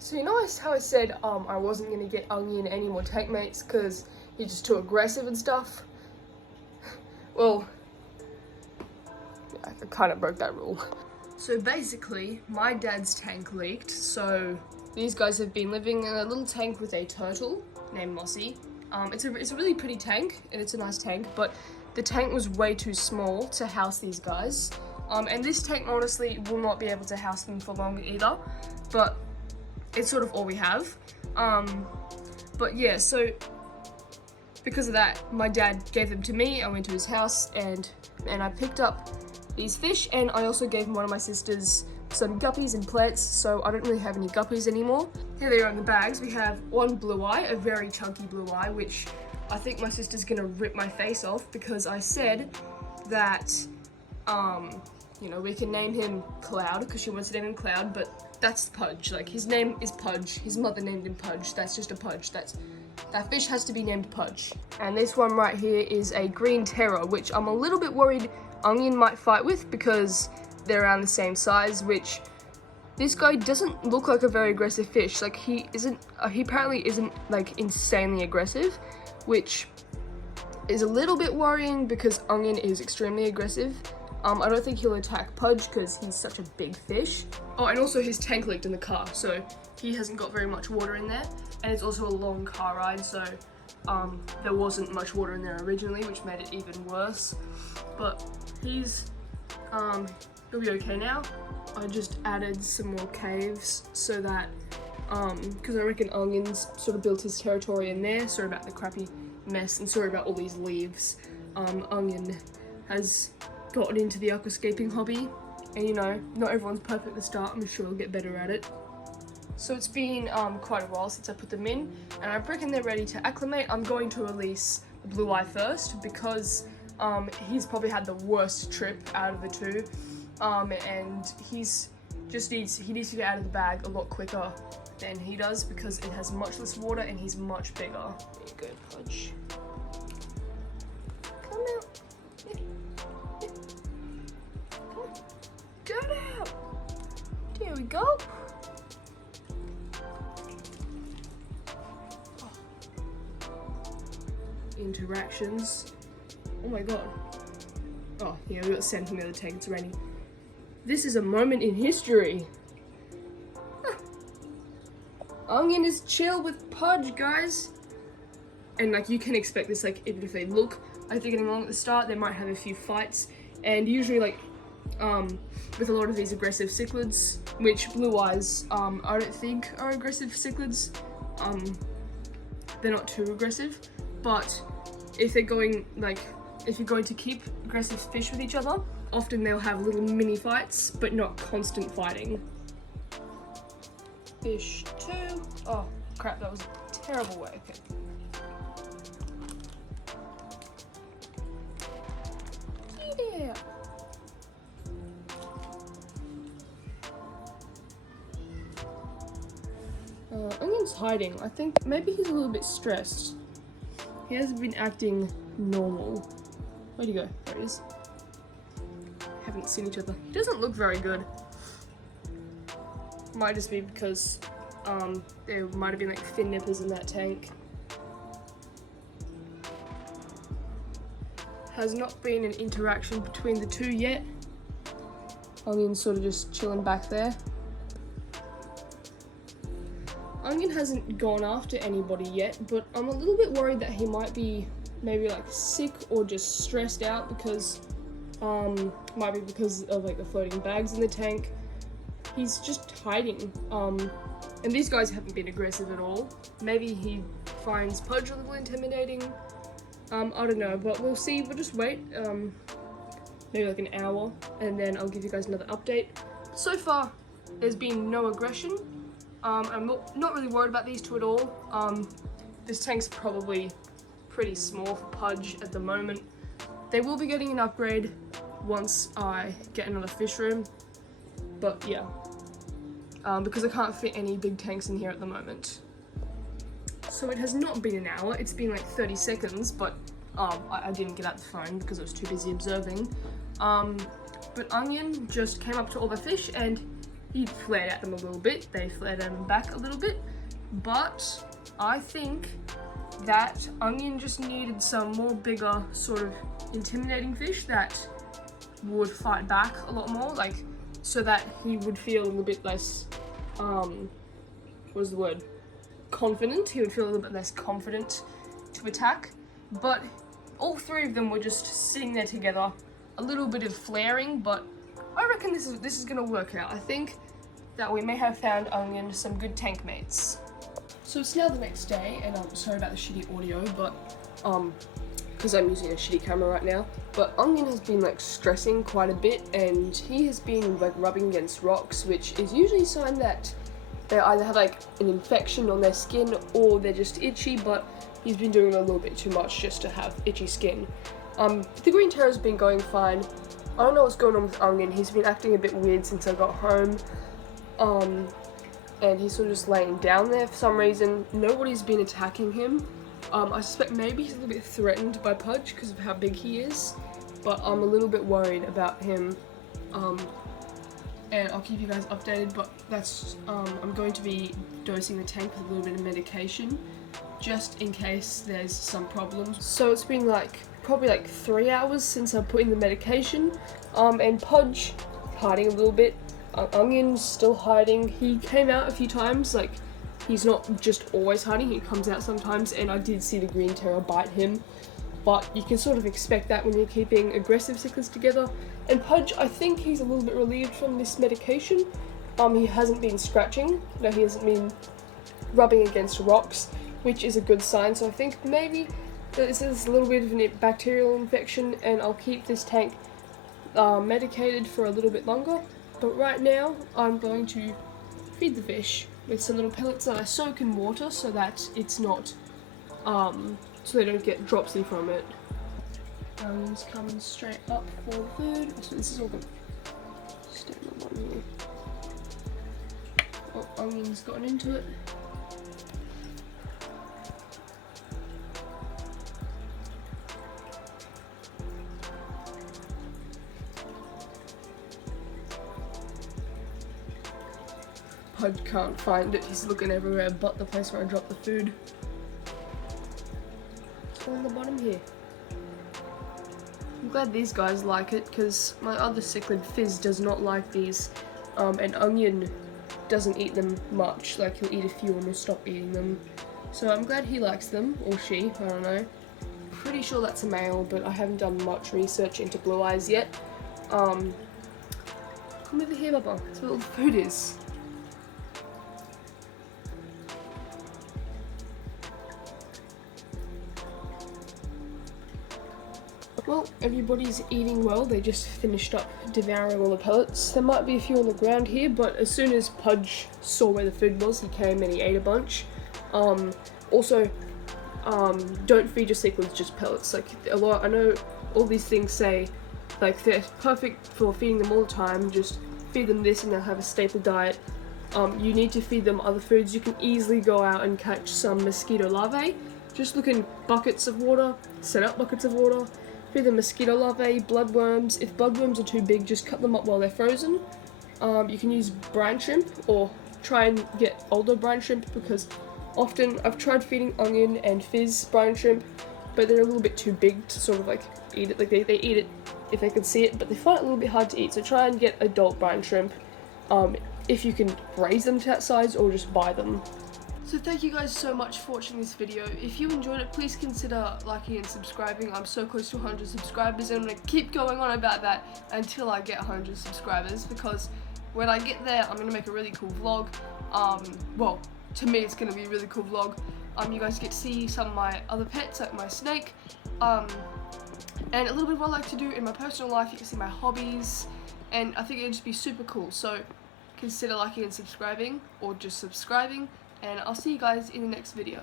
So you know how I said I wasn't going to get Onion any more TankMates because he's just too aggressive and stuff? Well, I kind of broke that rule. So basically, my dad's tank leaked, so these guys have been living in a little tank with a turtle named Mossy. It's a really pretty tank, and it's a nice tank, but the tank was way too small to house these guys. And this tank honestly will not be able to house them for long either, but it's sort of all we have. But yeah, so because of that, my dad gave them to me. I went to his house and I picked up these fish, and I also gave one of my sisters some guppies and plants, so I don't really have any guppies anymore. Here they are in the bags. We have one blue eye, a very chunky blue eye, which I think my sister's gonna rip my face off because I said that, you know, we can name him Cloud because she wants to name him Cloud, but that's Pudge. Like, his name is Pudge. His mother named him Pudge. That's just a Pudge. That fish has to be named Pudge. And this one right here is a green terror, which I'm a little bit worried Onion might fight with because they're around the same size, which this guy doesn't look like a very aggressive fish. Like, he apparently isn't like insanely aggressive, which is a little bit worrying because Onion is extremely aggressive. I don't think he'll attack Pudge because he's such a big fish. Oh, and also his tank leaked in the car, so he hasn't got very much water in there. And it's also a long car ride, so there wasn't much water in there originally, which made it even worse. But he'll be okay now. I just added some more caves so that, because I reckon Onion's sort of built his territory in there. Sorry about the crappy mess, and sorry about all these leaves. Onion has gotten into the aquascaping hobby, and you know, not everyone's perfect at the start. I'm sure he'll get better at it. So it's been quite a while since I put them in, and I reckon they're ready to acclimate. I'm going to release Blue Eye first because he's probably had the worst trip out of the two, and he needs to get out of the bag a lot quicker than he does because it has much less water and he's much bigger. There you go, Pudge. Come out. Come on. Get out. There we go. Interactions. Oh my god. Oh yeah, we got sand from the other tank. It's raining. This is a moment in history. Huh. Onion is chill with Pudge, guys. And like, you can expect this, like, even if they look like they're getting along at the start, they might have a few fights. And usually, like, with a lot of these aggressive cichlids, which Blue Eyes, I don't think are aggressive cichlids. They're not too aggressive, but if they're going, like, if you're going to keep aggressive fish with each other, often they'll have little mini fights, but not constant fighting. Fish 2. Oh, crap, that was a terrible way. Okay. Yeah. Onion's hiding. I think maybe he's a little bit stressed. He hasn't been acting normal. Where'd he go? There he is. Haven't seen each other. He doesn't look very good. Might just be because there might have been like fin nippers in that tank. Has not been an interaction between the two yet. Onion's sort of just chilling back there. Onion hasn't gone after anybody yet, but I'm a little bit worried that he might be maybe like sick or just stressed out because might be because of like the floating bags in the tank. He's just hiding. And these guys haven't been aggressive at all. Maybe he finds Pudge a little intimidating. I don't know, but we'll see. We'll just wait maybe like an hour, and then I'll give you guys another update. So far, there's been no aggression. I'm not really worried about these two at all. This tank's probably pretty small for Pudge at the moment. They will be getting an upgrade once I get another fish room, but yeah, because I can't fit any big tanks in here at the moment. So it has not been an hour, it's been like 30 seconds, but I didn't get out the phone because I was too busy observing. But Onion just came up to all the fish and he flared at them a little bit, they flared at him back a little bit, but I think that Onion just needed some more bigger sort of intimidating fish that would fight back a lot more, like so that he would feel a little bit less what's the word, confident. He would feel a little bit less confident to attack. But all three of them were just sitting there together, a little bit of flaring, but I reckon this is gonna work out. I think that we may have found Onion some good tank mates. So it's now the next day, and I'm sorry about the shitty audio, but because I'm using a shitty camera right now. But Onion has been like stressing quite a bit, and he has been like rubbing against rocks, which is usually a sign that they either have like an infection on their skin or they're just itchy, but he's been doing a little bit too much just to have itchy skin. The green terror's been going fine. I don't know what's going on with Onion. He's been acting a bit weird since I got home. And he's sort of just laying down there for some reason. Nobody's been attacking him. I suspect maybe he's a little bit threatened by Pudge because of how big he is, but I'm a little bit worried about him. And I'll keep you guys updated, but that's, I'm going to be dosing the tank with a little bit of medication, just in case there's some problems. So it's been like, probably like 3 hours since I put in the medication, and Pudge hiding a little bit. Onion's still hiding. He came out a few times, like, he's not just always hiding, he comes out sometimes, and I did see the green terror bite him. But you can sort of expect that when you're keeping aggressive cichlids together. And Pudge, I think he's a little bit relieved from this medication. He hasn't been scratching, no, he hasn't been rubbing against rocks, which is a good sign. So I think maybe this is a little bit of a bacterial infection, and I'll keep this tank medicated for a little bit longer. But right now, I'm going to feed the fish with some little pellets that I soak in water so that it's not, so they don't get dropsy from it. Onion's coming straight up for the food. So this is all good. Step on one here. Oh, Onion's gotten into it. Pudge can't find it. He's looking everywhere but the place where I dropped the food. It's all on the bottom here. I'm glad these guys like it, because my other cichlid Fizz does not like these, and Onion doesn't eat them much. Like, he'll eat a few and he'll stop eating them. So I'm glad he likes them, or she, I don't know. Pretty sure that's a male, but I haven't done much research into blue eyes yet. Come over here, Bubba. That's where all the food is. Well, everybody's eating well. They just finished up devouring all the pellets. There might be a few on the ground here, but as soon as Pudge saw where the food was, he came and he ate a bunch. Also, don't feed your cichlids just pellets. Like, I know all these things say, like, they're perfect for feeding them all the time. Just feed them this and they'll have a staple diet. You need to feed them other foods. You can easily go out and catch some mosquito larvae. Just look in buckets of water, set up buckets of water. Feed them mosquito larvae, bloodworms. If bloodworms are too big, just cut them up while they're frozen. You can use brine shrimp, or try and get older brine shrimp, because often I've tried feeding Onion and Fizz brine shrimp, but they're a little bit too big to sort of like eat it. Like they eat it if they can see it, but they find it a little bit hard to eat. So try and get adult brine shrimp, if you can raise them to that size, or just buy them. So thank you guys so much for watching this video. If you enjoyed it, please consider liking and subscribing. I'm so close to 100 subscribers, and I'm going to keep going on about that until I get 100 subscribers, because when I get there, I'm going to make a really cool vlog. Well, to me it's going to be a really cool vlog. You guys get to see some of my other pets, like my snake, and a little bit of what I like to do in my personal life. You can see my hobbies, and I think it'd just be super cool. So consider liking and subscribing, or just subscribing. And I'll see you guys in the next video.